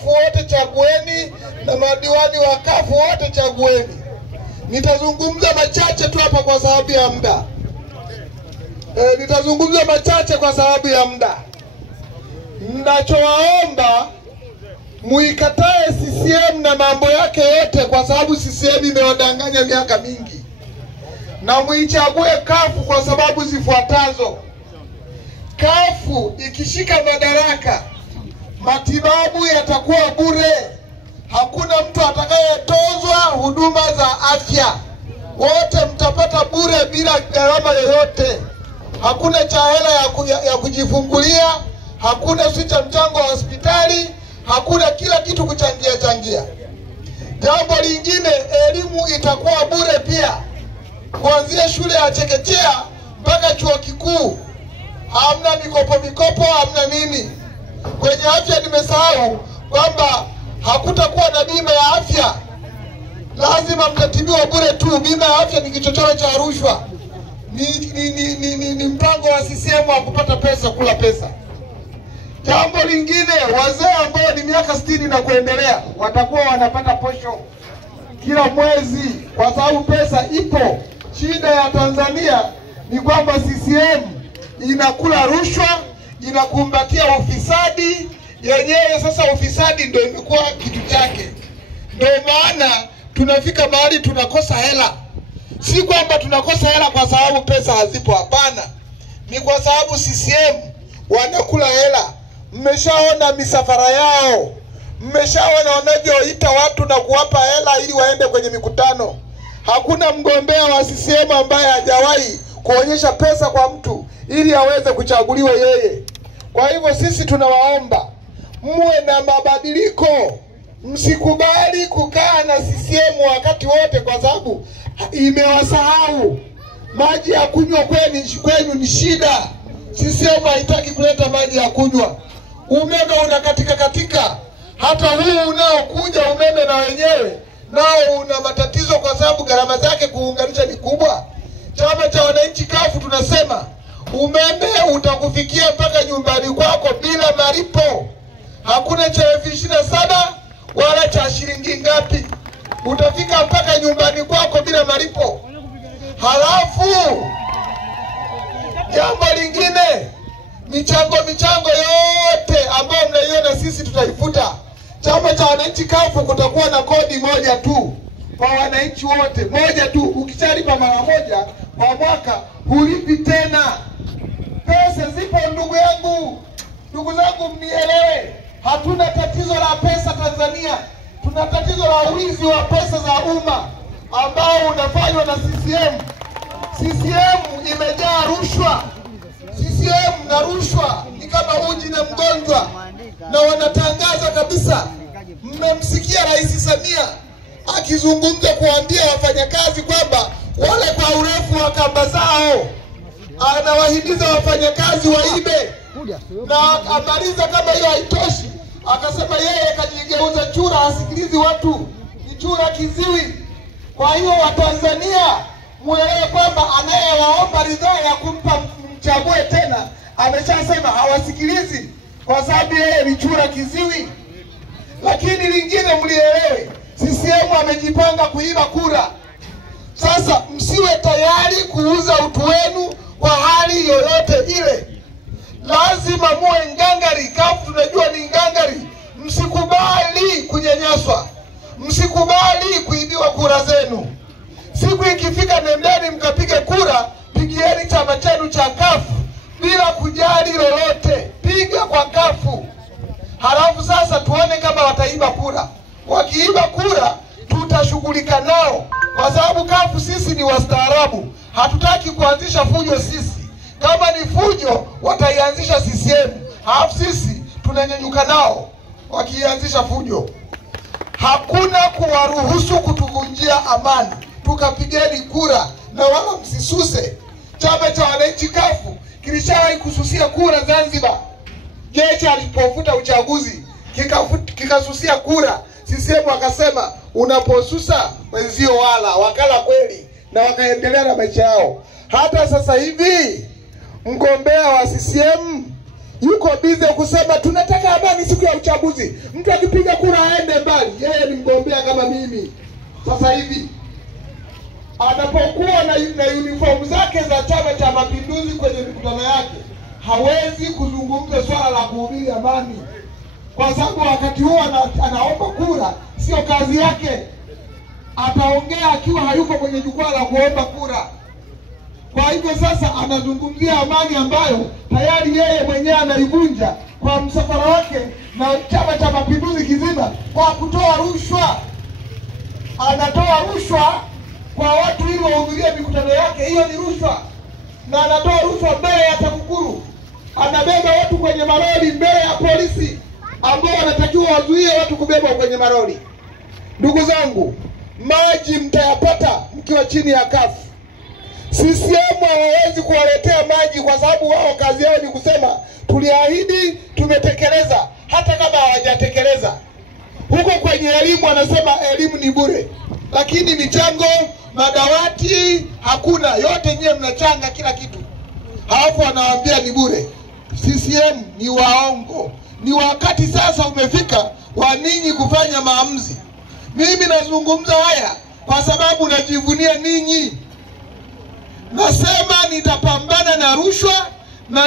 CUF wote chagueni, na madiwani wa CUF wote chagueni. Nitazungumza machache tu hapa kwa sababu ya muda. Nitazungumza machache kwa sababu ya muda. Ninachowaomba muikatae CCM na mambo yake yote, kwa sababu CCM imewadanganya miaka mingi, na muichague CUF kwa sababu zifuatazo. CUF ikishika madaraka, matibabu yatakuwa bure. Hakuna mtu atakayetozwa huduma za afya. Wote mtapata bure bila gharama yoyote. Hakuna cha hela ya kujifungulia, hakuna cha mchango wa hospitali, hakuna kila kitu kuchangia. Jambo lingine, elimu itakuwa bure pia. Kuanzia shule ya chekechea mpaka chuo kikuu. Hamna mikopo, hamna nini. Kwenye afya nimesahau kwamba hakutakuwa na bima ya afya. Lazima mtatibiwa bure tu. Bima ya afya ni kichochoro cha rushwa. Ni mpango wa CCM wa kupata pesa, kula pesa. Jambo lingine, wazee ambao ni miaka 60 na kuendelea watakuwa wanapata posho kila mwezi, kwa sababu pesa ipo. Shida ya Tanzania ni kwamba CCM inakula rushwa, inakumbatia ufisadi yenyewe. Sasa ufisadi ndio imekuwa kitu chake. Ndio maana tunafika mahali tunakosa hela. Si kwamba tunakosa hela kwa sababu pesa hazipo, hapana. Ni kwa sababu CCM wanakula hela. Mmeshaona misafara yao. Mmeshaona wanavyoita watu na kuwapa hela ili waende kwenye mikutano. Hakuna mgombea wa CCM ambaye hajawahi kuonyesha pesa kwa mtu ili aweze kuchaguliwa yeye. Kwa hivyo sisi tunawaomba muwe na mabadiliko. Msikubali kukaa na CCM wakati wote, kwa sababu imewasahau. Maji ya kunywa kwenu ni shida. CCM haitaki kuleta maji ya kunywa. Umeme unakatika. Hata huu unaokuja umeme na wenyewe nao una matatizo, kwa sababu gharama zake kuunganisha ni kubwa. Chama cha Wananchi CUF tunasema umeme utakufikia mpaka nyumbani kwako bila malipo. Hakuna cha 27 wala cha shilingi ngapi. Utafika mpaka nyumbani kwako bila malipo. Halafu jambo lingine, michango yote ambayo mnaiona sisi tutaifuta. Chama cha Wananchi CUF kutakuwa na kodi moja tu kwa wananchi wote, moja tu. Ukishalipa mara moja kwa mwaka hulipi tena. Pesa zipo ndugu zangu mnielewe. Hatuna tatizo la pesa Tanzania. Tuna tatizo la wizi wa pesa za umma ambao unafanywa na CCM. CCM imejaa rushwa. CCM na rushwa ni kama uji na mgonjwa, na wanatangaza kabisa. Mmemsikia Rais Samia akizungumza kuambia wafanyakazi kwamba wale kwa urefu wa kamba zao. Anawahimiza wafanyakazi waibe, na amaliza kama hiyo haitoshi, akasema yeye kajigeuza chura, hasikilizi watu, ni chura kiziwi. Kwa hiyo Watanzania muelewe kwamba anayewaomba ridhaa ya kumpa mchague tena ameshasema hawasikilizi, kwa sababu yeye ni chura kiziwi. Lakini lingine mlielewe, CCM amejipanga kuiba kura. Sasa msiwe tayari kuuza utu wenu kwa hali yoyote ile. Lazima muwe ngangari. CUF tunajua ni ngangari. Msikubali kunyanyaswa. Msikubali kuibiwa kura zenu. Siku ikifika, nendeni mkapige kura. Pigieni chama chenu cha CUF bila kujali lolote. Piga kwa CUF. Halafu sasa tuone kama wataiba kura. Wakiiba kura tutashughulika nao, kwa sababu CUF sisi ni wastaarabu. Hatutaki kuanzisha fujo sisi. Kama ni fujo wataianzisha CCM. Halafu sisi tunanyanyuka nao wakianzisha fujo. Hakuna kuwaruhusu kutuvunjia amani. Tukapigeni kura na wala msisuse. Chama cha Wananchi CUF kilishawahi kususia kura Zanzibar. Jeshi alipofuta uchaguzi kikasusia kura. CCM wakasema unaposusa wenzio wakala kweli, na wakaendelea na maisha yao. Hata sasa hivi mgombea wa CCM yuko bize kusema tunataka amani siku ya uchaguzi. Mtu akipiga kura aende mbali, yeye ni mgombea kama mimi. Sasa hivi anapokuwa na uniform zake za Chama cha Mapinduzi kwenye mikutano yake, hawezi kuzungumza swala la kuhubiri amani, kwa sababu wakati huo anaomba kura, sio kazi yake. Ataongea akiwa hayuko kwenye jukwaa la kuomba kura. Kwa hivyo sasa anazungumzia amani ambayo tayari yeye mwenyewe anaivunja kwa msafara wake na Chama cha Mapinduzi kizima kwa kutoa rushwa. Anatoa rushwa kwa watu ili wahudhurie mikutano yake, hiyo ni rushwa. Na anatoa rushwa mbele ya TAKUKURU. Anabeba watu kwenye malori mbele ya polisi ambao wanatakiwa wazuie watu kubebwa kwenye malori. Ndugu zangu, maji mtayapata mkiwa chini ya kafu. CCM hawawezi kuwaletea maji kwa sababu wao kazi yao ni kusema tuliahidi, tumetekeleza, hata kama hawajatekeleza. Huko kwenye elimu wanasema elimu ni bure, lakini michango, madawati hakuna, yote nyewe mnachanga kila kitu. Halafu wanawaambia ni bure. CCM ni waongo. Ni wakati sasa umefika wa ninyi kufanya maamuzi. Mimi nazungumza haya kwa sababu najivunia ninyi. Nasema nitapambana na rushwa,